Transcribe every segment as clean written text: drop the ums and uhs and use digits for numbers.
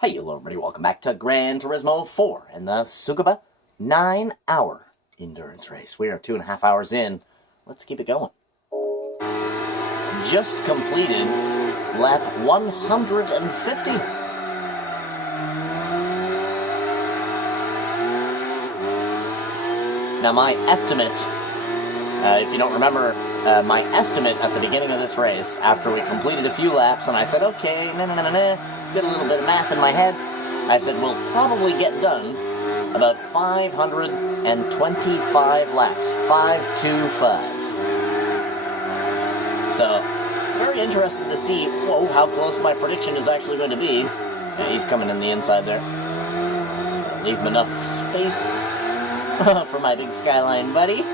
Hey, hello everybody, welcome back to Gran Turismo 4 and the Tsukuba 9-hour endurance race. We are 2.5 hours in. Let's keep it going. Just completed lap 150. Now my estimate, if you don't remember, my estimate at the beginning of this race, after we completed a few laps, and I said, okay, did a little bit of math in my head, I said, we'll probably get done about 525 laps. 525. So, very interested to see, how close my prediction is actually going to be. Yeah, he's coming in the inside there. Leave him enough space for my big Skyline buddy.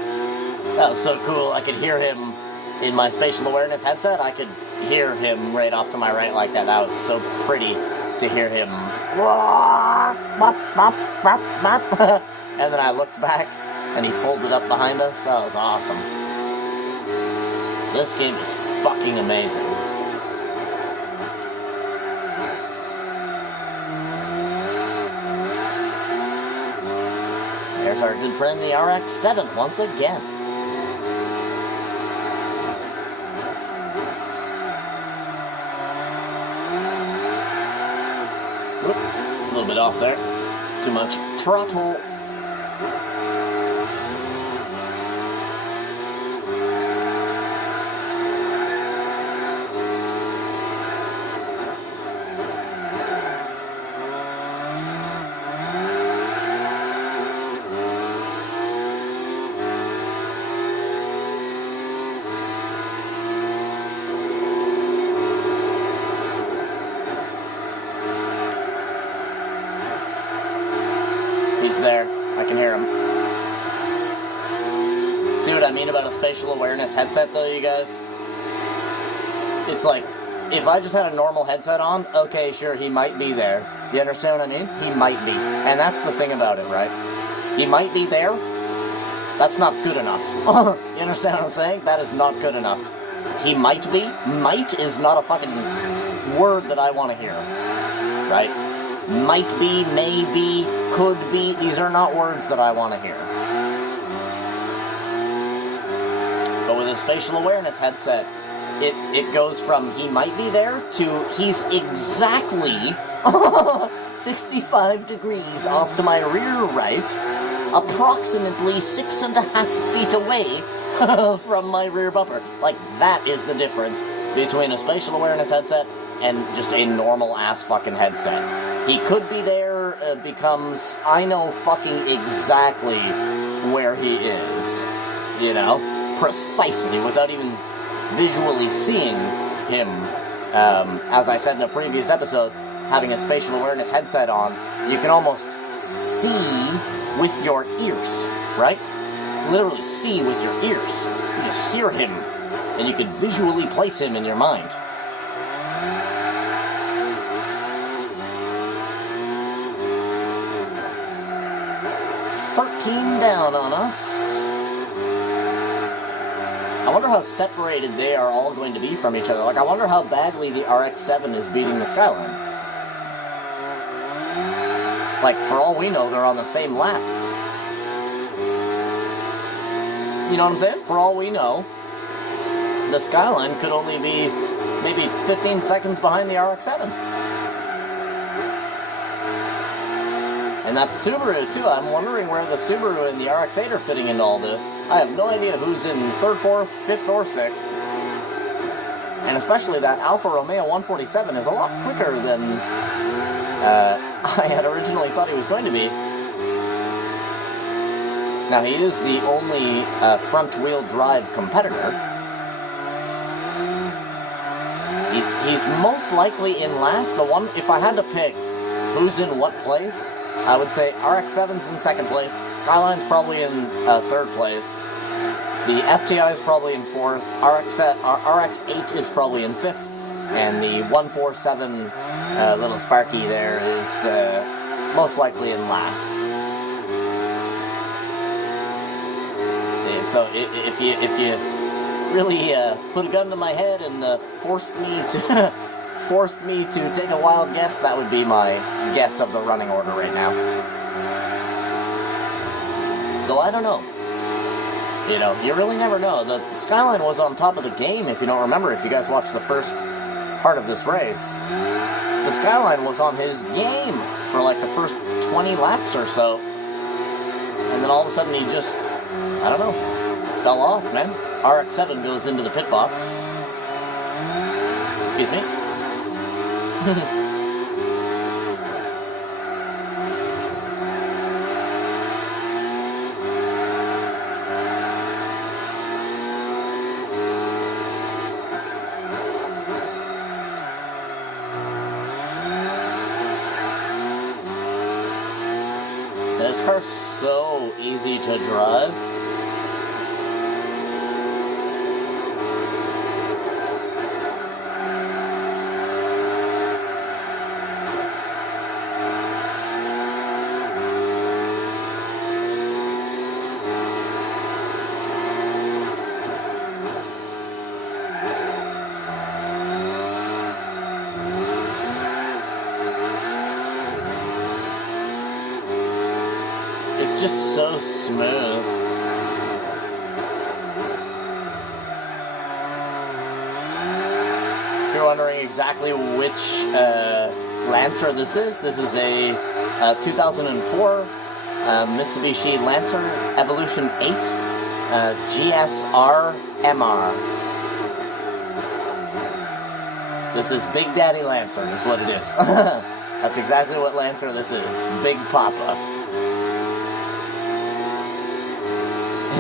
That was so cool. I could hear him in my spatial awareness headset. I could hear him right off to my right like that. That was so pretty to hear him. And then I looked back and he folded up behind us. That was awesome. This game is fucking amazing. There's our good friend, the RX-7, once again. Whoop, a little bit off there. Too much throttle. He's there. I can hear him. See what I mean about a spatial awareness headset, though, you guys? It's like, if I just had a normal headset on, okay, sure, he might be there. You understand what I mean? He might be. And that's the thing about it, right? He might be there. That's not good enough. You understand what I'm saying? That is not good enough. He might be. Might is not a fucking word that I want to hear. Right? Might be, maybe, could be. These are not words that I want to hear. But with a spatial awareness headset, it goes from he might be there to he's exactly 65 degrees off to my rear right, approximately 6.5 feet away from my rear bumper. Like, that is the difference between a spatial awareness headset and just a normal-ass fucking headset. He could be there, becomes, I know fucking exactly where he is, you know, precisely, without even visually seeing him. As I said in a previous episode, having a spatial awareness headset on, you can almost see with your ears, right? Literally see with your ears. You just hear him, and you can visually place him in your mind. Down on us. I wonder how separated they are all going to be from each other. Like, I wonder how badly the RX-7 is beating the Skyline. Like, for all we know, they're on the same lap. You know what I'm saying? For all we know, the Skyline could only be maybe 15 seconds behind the RX-7. And that Subaru, too, I'm wondering where the Subaru and the RX-8 are fitting into all this. I have no idea who's in 3rd, 4th, 5th, or 6th. And especially that Alfa Romeo 147 is a lot quicker than I had originally thought he was going to be. Now, he is the only front-wheel drive competitor. He's most likely in last. The one, if I had to pick who's in what place, I would say RX-7's in 2nd place, Skyline's probably in 3rd place, the STI is probably in 4th, RX-8 is probably in 5th, and the 147 little Sparky there is most likely in last. And so if you really put a gun to my head and forced me to forced me to take a wild guess, that would be my guess of the running order right now. Though I don't know. You know, you really never know. The Skyline was on top of the game, if you don't remember, if you guys watched the first part of this race. The Skyline was on his game for like the first 20 laps or so. And then all of a sudden he just, I don't know, fell off, man. RX-7 goes into the pit box. Excuse me. This car's so easy to drive. It's just so smooth. If you're wondering exactly which Lancer this is a 2004 Mitsubishi Lancer Evolution 8 GSR MR. This is Big Daddy Lancer, is what it is. That's exactly what Lancer this is. Big Papa.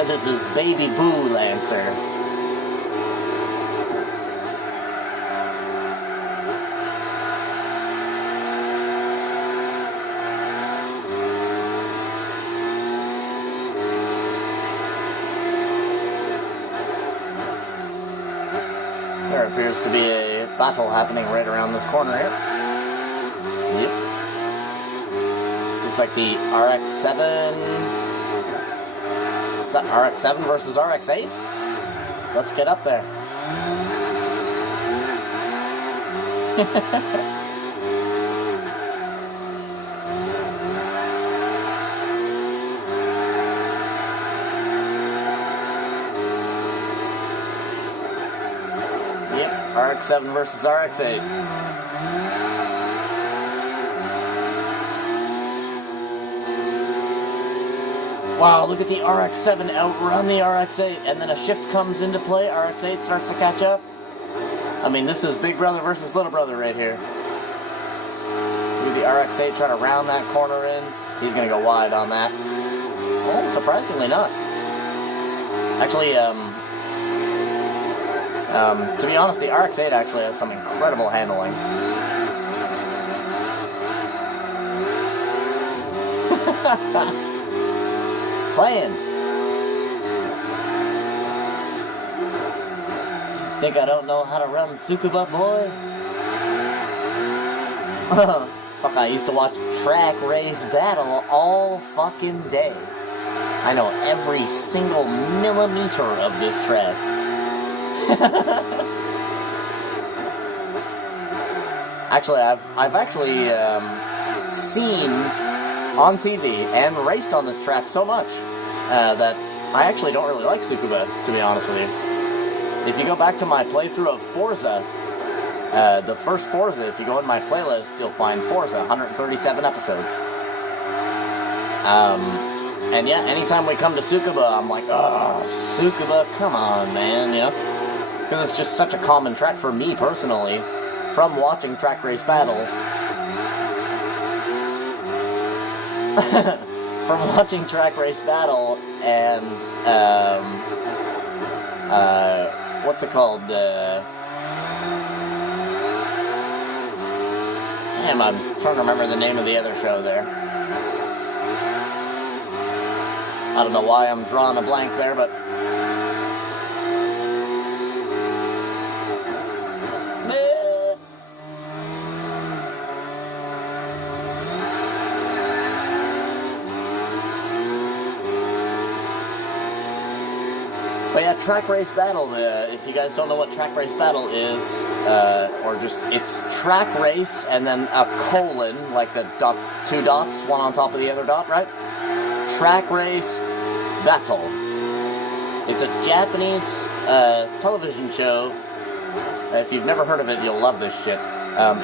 This is Baby Boo Lancer. There appears to be a battle happening right around this corner here. Yep. Looks like the RX-7... Is that RX-7 versus RX-8? Let's get up there. Yep, RX-7 versus RX-8. Wow, look at the RX-7 outrun the RX-8, and then a shift comes into play, RX-8 starts to catch up. I mean, this is big brother versus little brother right here. Look at the RX-8 try to round that corner in. He's going to go wide on that. Oh, surprisingly not. Actually, to be honest, the RX-8 actually has some incredible handling. Playing. Think I don't know how to run Tsukuba, boy? Fuck, I used to watch Track Race Battle all fucking day. I know every single millimeter of this track. Actually, I've actually seen on TV and raced on this track so much that I actually don't really like Tsukuba, to be honest with you. If you go back to my playthrough of Forza, the first Forza, if you go in my playlist, you'll find Forza, 137 episodes. And yeah, anytime we come to Tsukuba, I'm like, oh, Tsukuba, come on, man, you know? Because it's just such a common track for me, personally, from watching Track Race Battle. From watching Track Race Battle and, what's it called, damn, I'm trying to remember the name of the other show there. I don't know why I'm drawing a blank there, but... But yeah, Track Race Battle. If you guys don't know what Track Race Battle is, or just, it's Track Race and then a colon, like the two dots, one on top of the other dot, right? Track Race Battle. It's a Japanese television show. If you've never heard of it, you'll love this shit.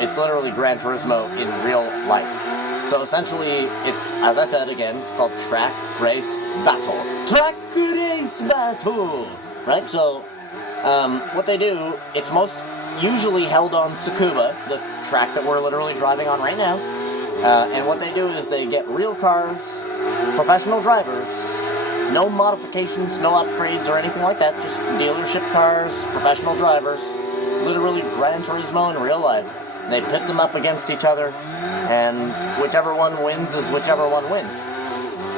It's literally Gran Turismo in real life. So essentially, it's, as I said again, it's called Track Race Battle. Track Race Battle! Right? So, what they do, it's most usually held on Tsukuba, the track that we're literally driving on right now. And what they do is they get real cars, professional drivers, no modifications, no upgrades or anything like that, just dealership cars, professional drivers, literally Gran Turismo in real life. They pit them up against each other, and whichever one wins is whichever one wins.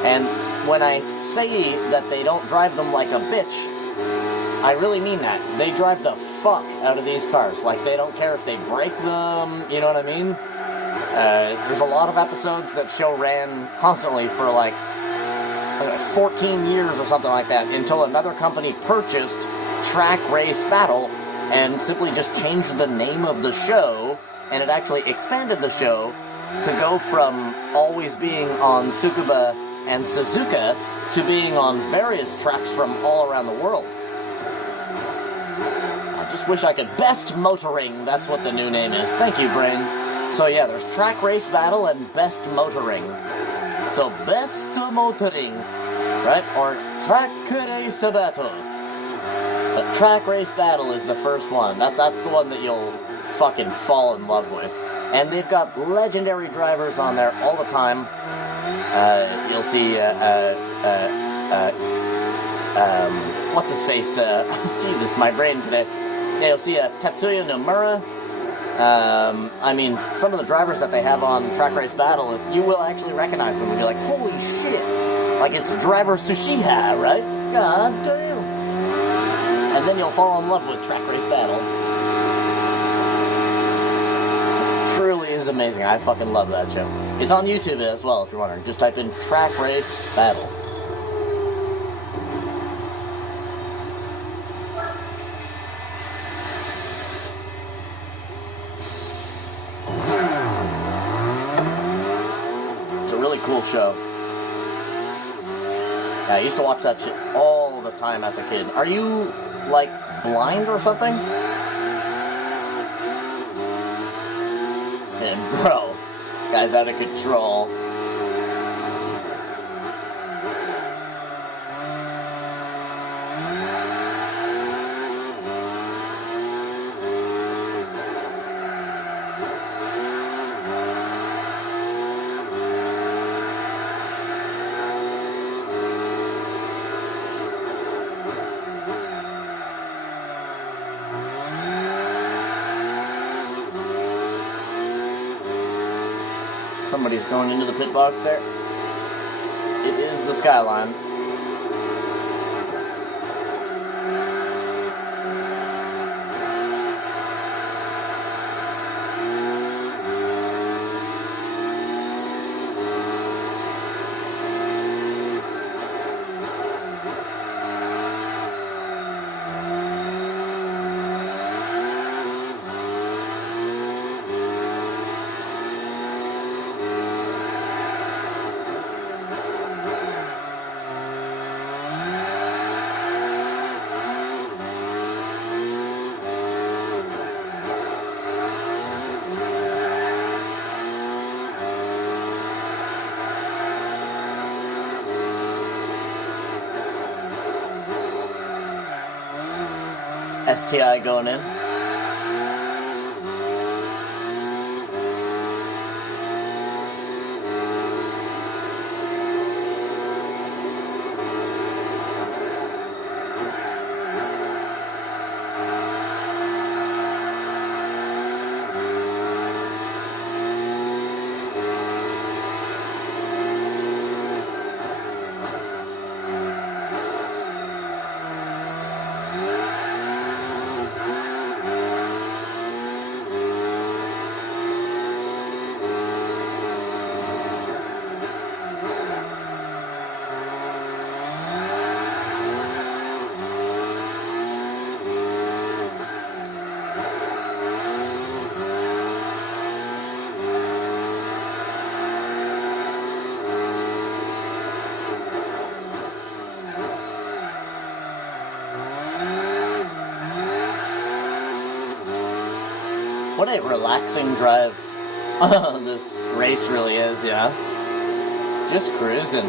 And when I say that they don't drive them like a bitch, I really mean that. They drive the fuck out of these cars. Like, they don't care if they break them, you know what I mean? There's a lot of episodes that show Ran constantly for like 14 years or something like that, until another company purchased Track Race Battle and simply just changed the name of the show, and it actually expanded the show to go from always being on Tsukuba and Suzuka to being on various tracks from all around the world. I just wish I could. Best Motoring, that's what the new name is. Thank you, Brain. So yeah, there's Track Race Battle and Best Motoring. So, Best Motoring, right? Or Track Race Battle. But Track Race Battle is the first one. That's the one that you'll fucking fall in love with. And they've got legendary drivers on there all the time. You'll see, what's his face? Jesus, my brain today. Yeah, you'll see Tetsuya Nomura. I mean, some of the drivers that they have on Track Race Battle, you will actually recognize them and be like, holy shit, like it's driver Sushiha, right? God damn. And then you'll fall in love with Track Race Battle. It truly is amazing. I fucking love that show. It's on YouTube as well, if you're wondering. Just type in Track Race Battle. Cool show. Yeah, I used to watch that shit all the time as a kid. Are you, like, blind or something? And bro, guy's out of control. Somebody's going into the pit box there. It is the Skyline. STI going in. What a relaxing drive this race really is, yeah. Just cruising.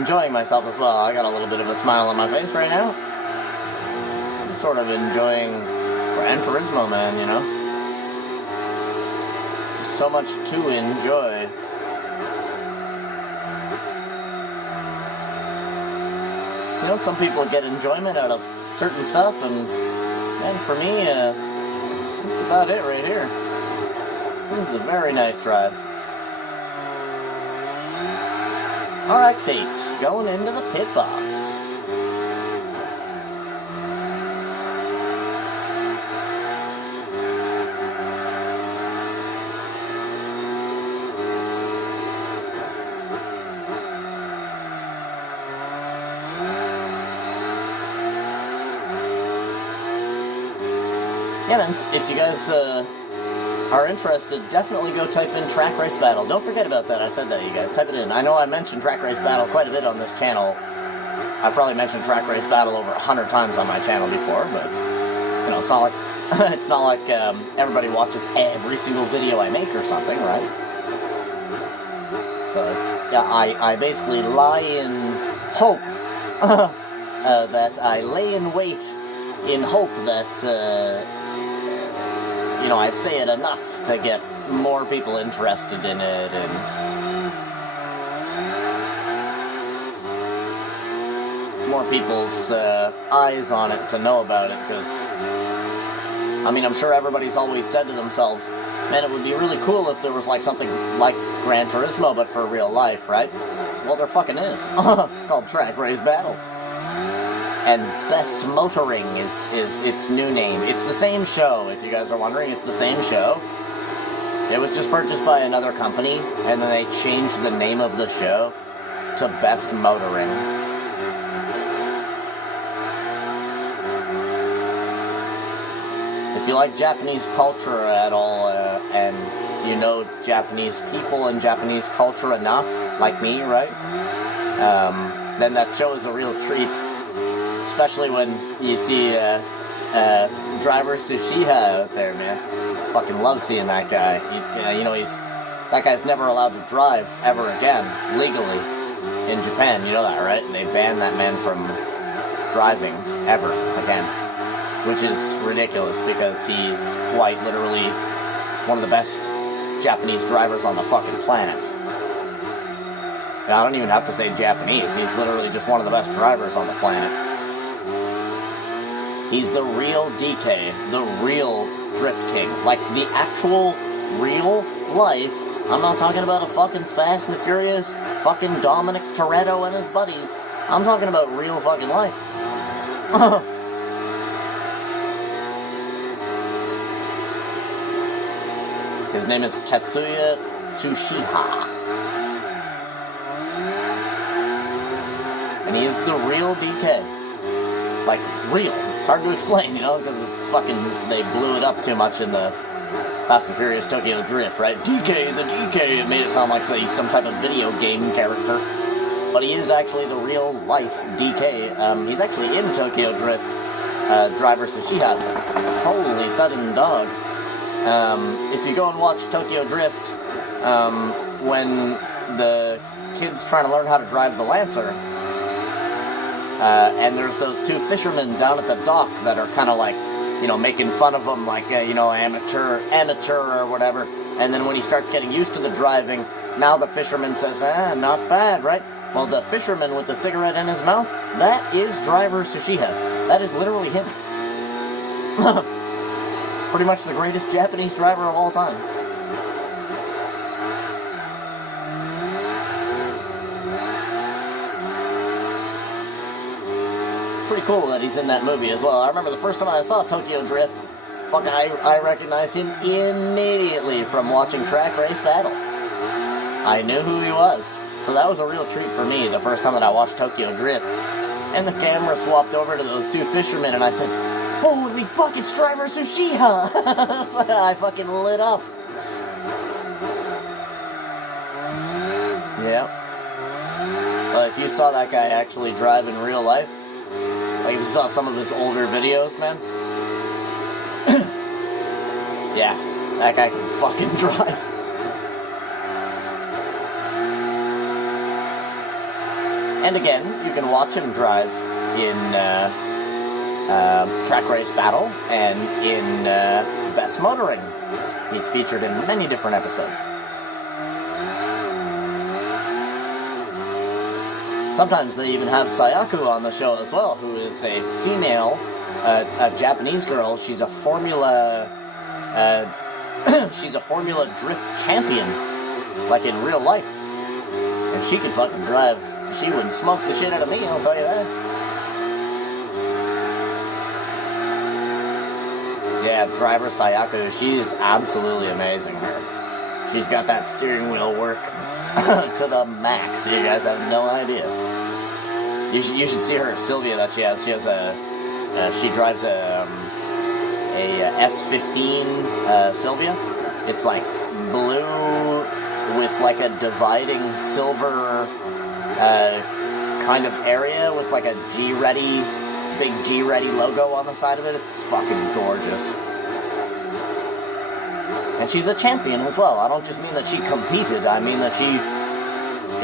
Enjoying myself as well. I got a little bit of a smile on my face right now. Just sort of enjoying Gran Turismo, man, you know? So much to enjoy. You know, some people get enjoyment out of certain stuff, and for me, this is about it right here. This is a very nice drive. RX-8 going into the pit box. Yeah, man, if you guys are interested, definitely go type in Track Race Battle. Don't forget about that, I said that, you guys. Type it in. I know I mentioned Track Race Battle quite a bit on this channel. I've probably mentioned Track Race Battle over 100 times on my channel before, but, you know, it's not like, it's not like everybody watches every single video I make or something, right? So, yeah, I basically lie in hope that I lay in wait in hope that, you know, I say it enough to get more people interested in it, and more people's eyes on it to know about it, because, I mean, I'm sure everybody's always said to themselves, man, it would be really cool if there was, like, something like Gran Turismo, but for real life, right? Well, there fucking is. It's called Track Race Battle. And Best Motoring is its new name. It's the same show, if you guys are wondering. It's the same show. It was just purchased by another company, and then they changed the name of the show to Best Motoring. If you like Japanese culture at all, and you know Japanese people and Japanese culture enough, like me, right? Then that show is a real treat. Especially when you see driver Tsukuba out there, man. Fucking love seeing that guy. He's, you know, that guy's never allowed to drive ever again, legally, in Japan. You know that, right? And they banned that man from driving ever again, which is ridiculous because he's quite literally one of the best Japanese drivers on the fucking planet. And I don't even have to say Japanese. He's literally just one of the best drivers on the planet. He's the real DK, the real Drift King. Like, the actual, real life. I'm not talking about a fucking Fast and Furious, fucking Dominic Toretto and his buddies. I'm talking about real fucking life. His name is Tetsuya Tsuchiha. And he is the real DK. Like, real. It's hard to explain, you know, because it's fucking, they blew it up too much in the Fast and Furious Tokyo Drift, right? DK, the DK, it made it sound like, say, some type of video game character. But he is actually the real life DK. He's actually in Tokyo Drift, driver Tsuchiha. Holy sudden dog. If you go and watch Tokyo Drift, when the kid's trying to learn how to drive the Lancer, and there's those two fishermen down at the dock that are kind of like, you know, making fun of him, like, you know, amateur or whatever. And then when he starts getting used to the driving, now the fisherman says, not bad, right? Well, the fisherman with the cigarette in his mouth, that is driver Tsuchiha. That is literally him. Pretty much the greatest Japanese driver of all time. Pretty cool that he's in that movie as well. I remember the first time I saw Tokyo Drift, fucking I recognized him immediately from watching Track Race Battle. I knew who he was. So that was a real treat for me the first time that I watched Tokyo Drift. And the camera swapped over to those two fishermen and I said, holy fuck, it's driver Tsuchiha! I fucking lit up. Yeah. If you saw that guy actually drive in real life, like if you saw some of his older videos, man, Yeah, that guy can fucking drive. And again, you can watch him drive in Track Race Battle and in Best Motoring. He's featured in many different episodes. Sometimes they even have Sayako on the show as well, who is a female, a Japanese girl. She's a Formula drift champion, like in real life. And she can fucking drive. She wouldn't smoke the shit out of me, I'll tell you that. Yeah, driver Sayako, she is absolutely amazing, her. She's got that steering wheel work to the max. You guys have no idea. You should see her Sylvia that she has. She has she drives a S15 Sylvia. It's like blue with like a dividing silver kind of area with like a big G-Ready logo on the side of it. It's fucking gorgeous. And she's a champion as well. I don't just mean that she competed, I mean that she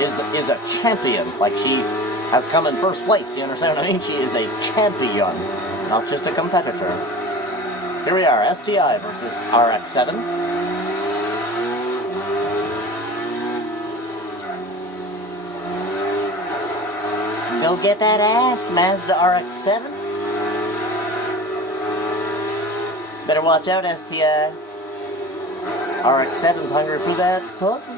is a champion. Like, she has come in first place, you understand what I mean? She is a champion, not just a competitor. Here we are, STI versus RX-7. Go get that ass, Mazda RX-7. Better watch out, STI. RX-7's hungry for that pussy.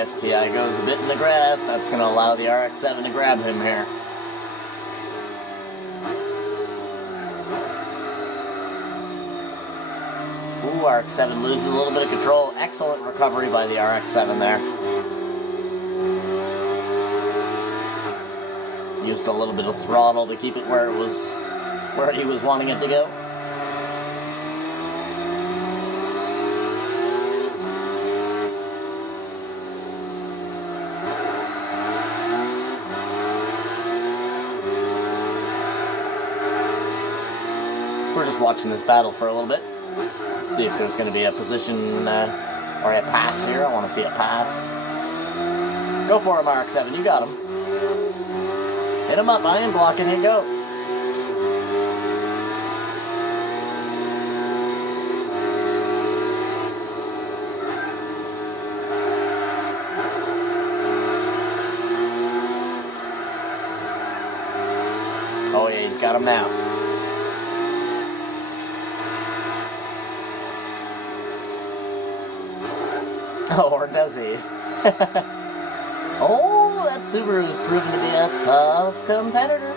STI goes a bit in the grass. That's going to allow the RX-7 to grab him here. Ooh, RX-7 loses a little bit of control. Excellent recovery by the RX-7 there. Used a little bit of throttle to keep it where he was wanting it to go. We're just watching this battle for a little bit. See if there's going to be a position or a pass here. I want to see a pass. Go for him, RX-7. You got him. Hit him up. I am blocking it. Go. Oh yeah, he's got him now. Oh, or does he? Oh, that Subaru's proven to be a tough competitor.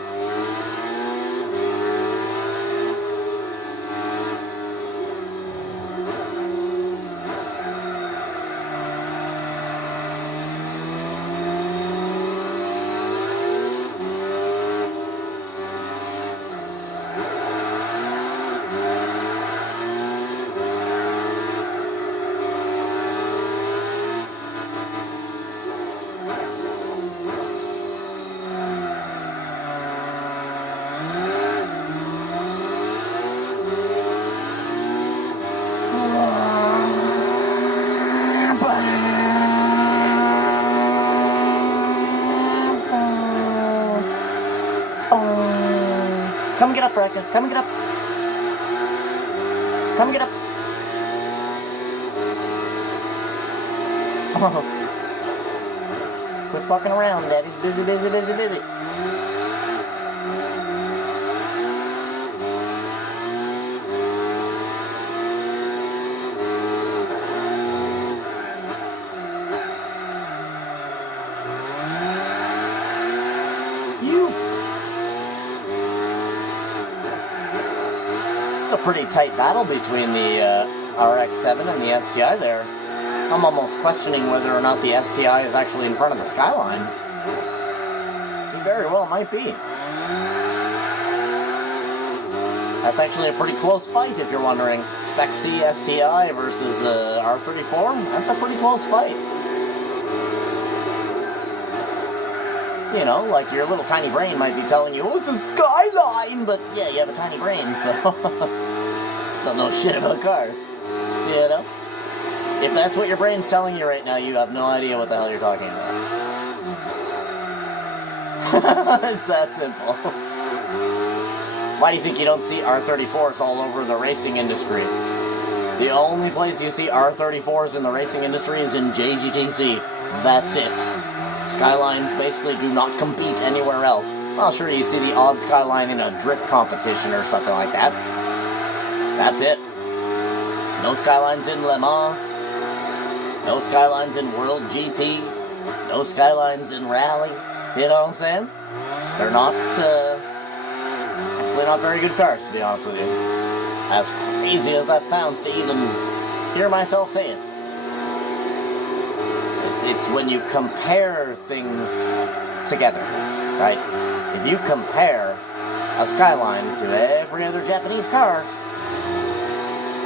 Come get up, Rekka. Come get up. Come get up. Oh. Quit fucking around, Daddy's busy, busy, busy, busy. A pretty tight battle between the RX-7 and the STI there. I'm almost questioning whether or not the STI is actually in front of the Skyline. He very well might be. That's actually a pretty close fight, if you're wondering. Spec C STI versus R34. That's a pretty close fight. You know, like your little tiny brain might be telling you, oh, it's a Skyline, but yeah, you have a tiny brain, so don't know shit about cars. You know? If that's what your brain's telling you right now, you have no idea what the hell you're talking about. It's that simple. Why do you think you don't see R34s all over the racing industry? The only place you see R34s in the racing industry is in JGTC. That's it. Skylines basically do not compete anywhere else. Well, sure, you see the odd Skyline in a drift competition or something like that. That's it. No Skylines in Le Mans. No Skylines in World GT. No Skylines in Rally. You know what I'm saying? They're not, actually not very good cars, to be honest with you. As crazy as that sounds to even hear myself say it. It's when you compare things together, right? If you compare a Skyline to every other Japanese car,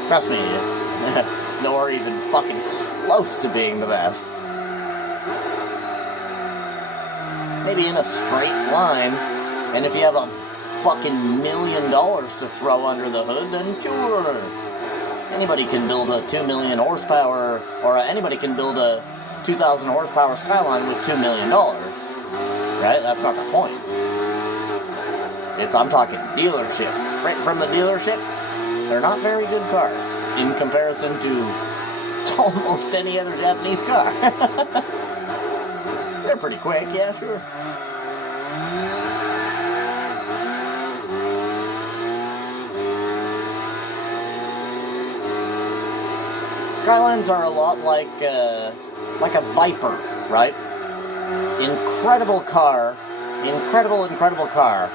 trust me, it's nowhere even fucking close to being the best. Maybe in a straight line, and if you have a fucking $1 million to throw under the hood, then sure. Anybody can build a 2 million horsepower, or anybody can build a 2,000 horsepower Skyline with $2 million, right? That's not the point. I'm talking dealership. Right from the dealership, they're not very good cars in comparison to almost any other Japanese car. They're pretty quick, yeah, sure. Skylines are a lot like a Viper, right? Incredible car, incredible car,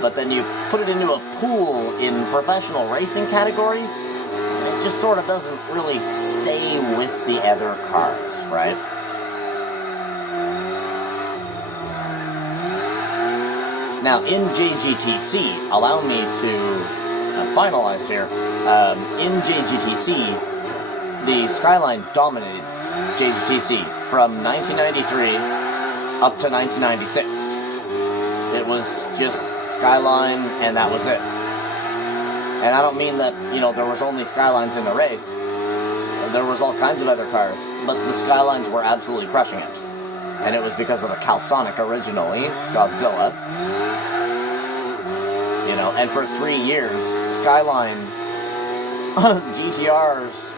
but then you put it into a pool in professional racing categories, it just sort of doesn't really stay with the other cars, right? Now, in JGTC, allow me to finalize here, in JGTC, the Skyline dominated JGTC from 1993 up to 1996. It was just Skyline, and that was it. And I don't mean that, you know, there was only Skylines in the race. There was all kinds of other cars, but the Skylines were absolutely crushing it. And it was because of the Calsonic originally, Godzilla. You know, and for 3 years, Skyline GTRs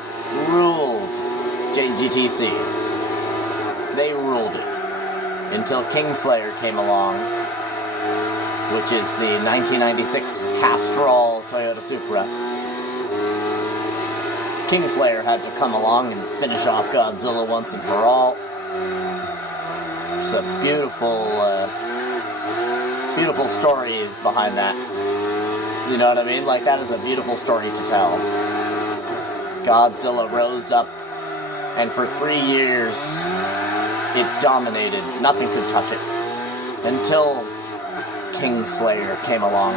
ruled JGTC. They ruled it. Until Kingslayer came along, which is the 1996 Castrol Toyota Supra. Kingslayer had to come along and finish off Godzilla once and for all. It's a beautiful, beautiful story behind that. You know what I mean? Like, that is a beautiful story to tell. Godzilla rose up, and for 3 years, it dominated. Nothing could touch it. Until Kingslayer came along.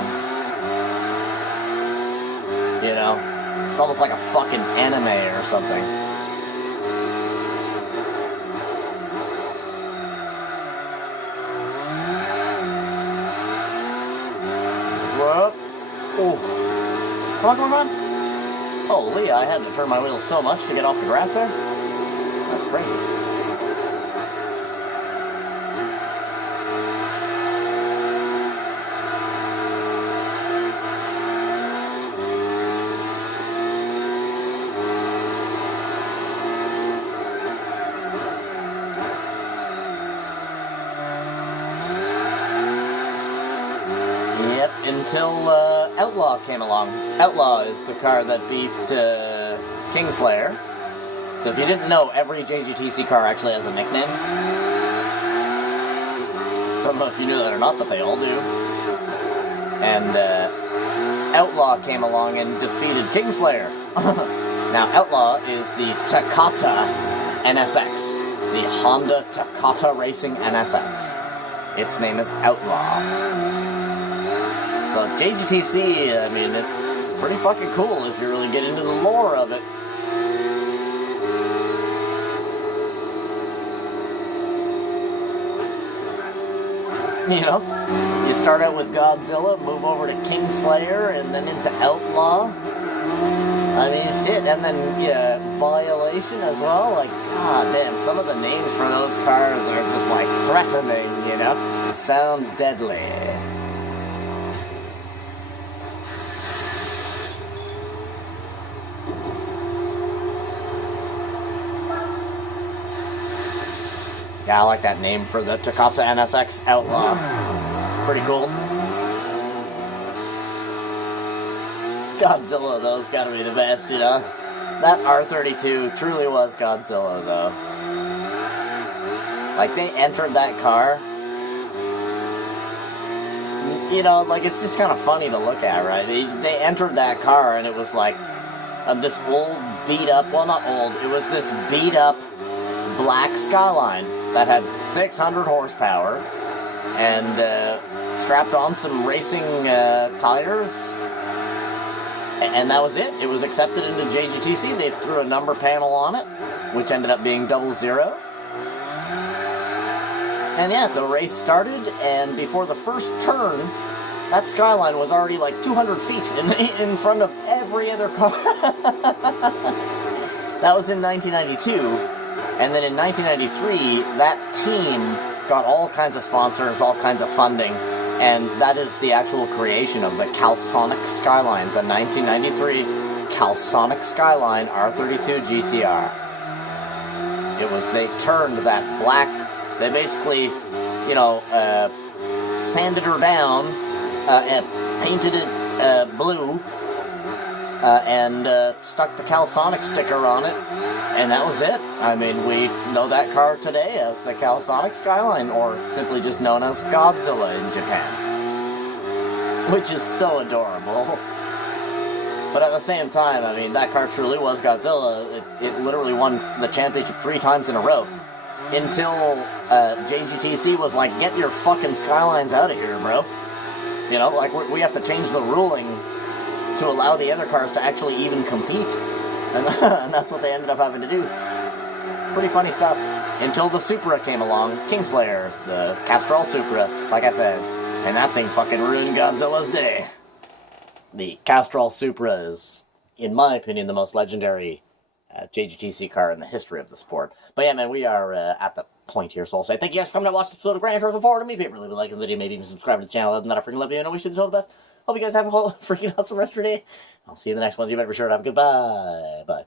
You know? It's almost like a fucking anime or something. Whoop. Ooh. Come on. Holy, I had to turn my wheels so much to get off the grass there. That's crazy. Until Outlaw came along. Outlaw is the car that beat Kingslayer. So if you didn't know, every JGTC car actually has a nickname. I don't know if you knew that or not, but they all do. And Outlaw came along and defeated Kingslayer. Now, Outlaw is the Takata NSX. The Honda Takata Racing NSX. its name is Outlaw. So JGTC, I mean, it's pretty fucking cool if you really get into the lore of it. You know, you start out with Godzilla, move over to Kingslayer, and then into Outlaw. I mean, shit, and then, yeah, Violation as well. Like, god damn, some of the names for those cars are just, like, threatening, you know? Sounds deadly. Yeah, I like that name for the Takata NSX Outlaw. Pretty cool. Godzilla, though, has got to be the best, you know? That R32 truly was Godzilla, though. Like, they entered that car. You know, like, it's just kind of funny to look at, right? They entered that car, and it was like this old, beat-up, well, not old, it was this beat-up black Skyline that had 600 horsepower and strapped on some racing tires. And that was it. It was accepted into JGTC. They threw a number panel on it, which ended up being 00. And yeah, the race started, and before the first turn, that Skyline was already like 200 feet in front of every other car. That was in 1992. And then in 1993, that team got all kinds of sponsors, all kinds of funding. And that is the actual creation of the Calsonic Skyline, the 1993 Calsonic Skyline R32 GTR. They turned that black, they basically, you know, sanded her down, and painted it blue, and stuck the Calsonic sticker on it, and that was it. I mean, we know that car today as the Calsonic Skyline, or simply just known as Godzilla in Japan. Which is so adorable. But at the same time, I mean, that car truly was Godzilla. It literally won the championship 3 times in a row. Until JGTC was like, get your fucking Skylines out of here, bro. You know, like, we have to change the ruling to allow the other cars to actually even compete. And that's what they ended up having to do. Pretty funny stuff. Until the Supra came along, Kingslayer, the Castrol Supra, like I said. And that thing fucking ruined Godzilla's day. The Castrol Supra is, in my opinion, the most legendary JGTC car in the history of the sport. But yeah, man, we are at the point here, so I'll say thank you guys for coming to watch this episode of Gran Turismo forward to me. If you ever leave a like on the video, maybe even subscribe to the channel. Other than that, I freaking love you, and I wish you the total best. Hope you guys have a whole freaking awesome rest of your day. I'll see you in the next one. You better be sure to have a good bye. Bye.